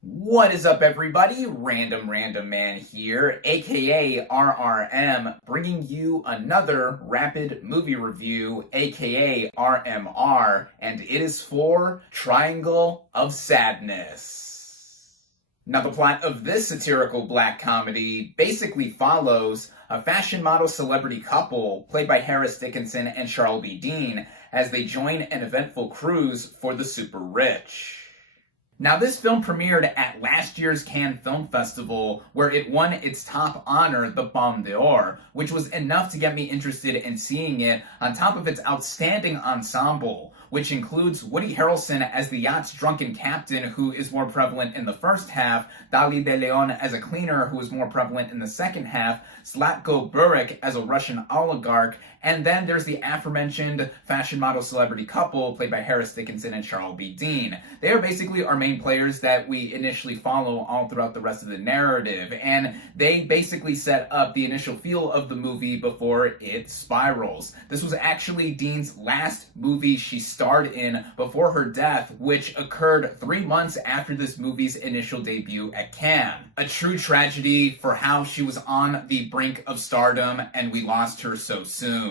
What is up, everybody? Random Random Man here, aka RRM, bringing you another rapid movie review, aka RMR, and it is for Triangle of Sadness. Now, the plot of this satirical black comedy basically follows a fashion model celebrity couple played by Harris Dickinson and Charles B. Dean as they join an eventful cruise for the super rich. Now, this film premiered at last year's Cannes Film Festival, where it won its top honor, the Palme d'Or, which was enough to get me interested in seeing it, on top of its outstanding ensemble, which includes Woody Harrelson as the yacht's drunken captain, who is more prevalent in the first half, Dali de Leon as a cleaner, who is more prevalent in the second half, Zlatko Buric as a Russian oligarch, and then there's the aforementioned fashion model celebrity couple played by Harris Dickinson and Charles B. Dean. They are basically our main players that we initially follow all throughout the rest of the narrative, and they basically set up the initial feel of the movie before it spirals. This was actually Dean's last movie she starred in before her death, which occurred 3 months after this movie's initial debut at Cannes. A true tragedy for how she was on the brink of stardom and we lost her so soon.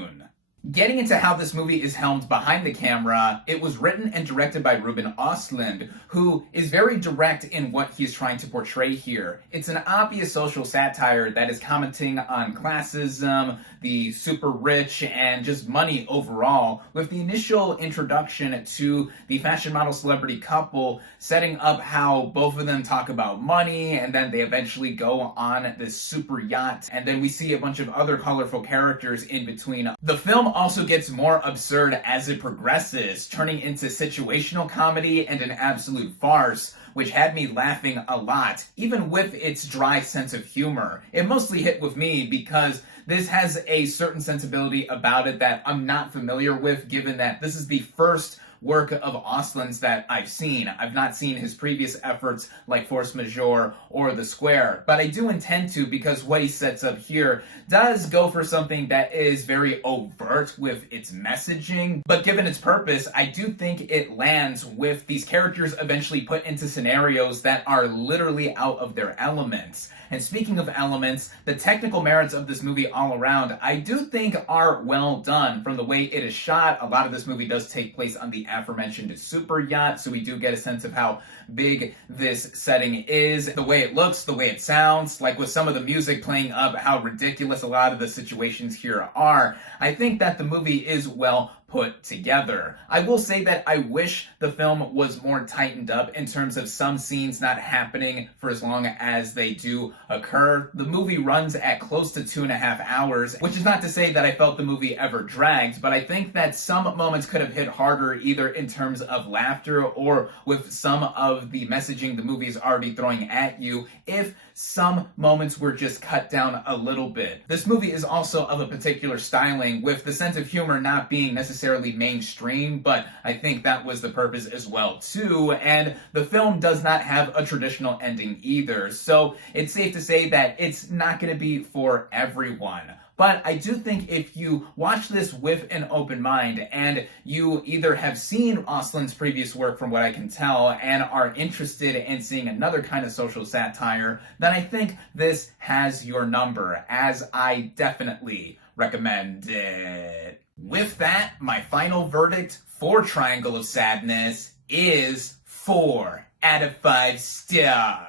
Getting into how this movie is helmed behind the camera, it was written and directed by Ruben Östlund, who is very direct in what he's trying to portray here. It's an obvious social satire that is commenting on classism, the super rich, and just money overall, with the initial introduction to the fashion model celebrity couple setting up how both of them talk about money, and then they eventually go on this super yacht, and then we see a bunch of other colorful characters in between. The film also gets more absurd as it progresses, turning into situational comedy and an absolute farce, which had me laughing a lot, even with its dry sense of humor. It mostly hit with me because this has a certain sensibility about it that I'm not familiar with, given that this is the first work of Östlund's that I've seen. I've not seen his previous efforts like Force Majeure or The Square, but I do intend to, because what he sets up here does go for something that is very overt with its messaging, but given its purpose, I do think it lands with these characters eventually put into scenarios that are literally out of their elements. And speaking of elements, the technical merits of this movie all around, I do think are well done. From the way it is shot, a lot of this movie does take place on the aforementioned super yacht, so we do get a sense of how big this setting is. The way it looks, the way it sounds, like with some of the music playing up, how ridiculous a lot of the situations here are. I think that the movie is well put together. I will say that I wish the film was more tightened up in terms of some scenes not happening for as long as they do occur. The movie runs at close to 2.5 hours, which is not to say that I felt the movie ever dragged, but I think that some moments could have hit harder, either in terms of laughter or with some of the messaging the movie is already throwing at you, if some moments were just cut down a little bit. This movie is also of a particular styling, with the sense of humor not being necessarily mainstream, but I think that was the purpose as well too, and the film does not have a traditional ending either, so it's safe to say that it's not going to be for everyone. But I do think if you watch this with an open mind, and you either have seen Östlund's previous work from what I can tell, and are interested in seeing another kind of social satire, then I think this has your number, as I definitely recommend it. With that, my final verdict for Triangle of Sadness is 4 out of 5 stars.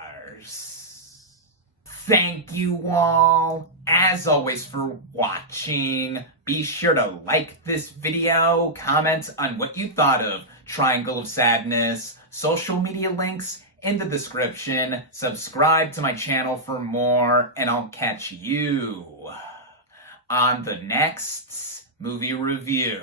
Thank you all, as always, for watching. Be sure to like this video, comment on what you thought of Triangle of Sadness, social media links in the description, subscribe to my channel for more, and I'll catch you on the next movie review.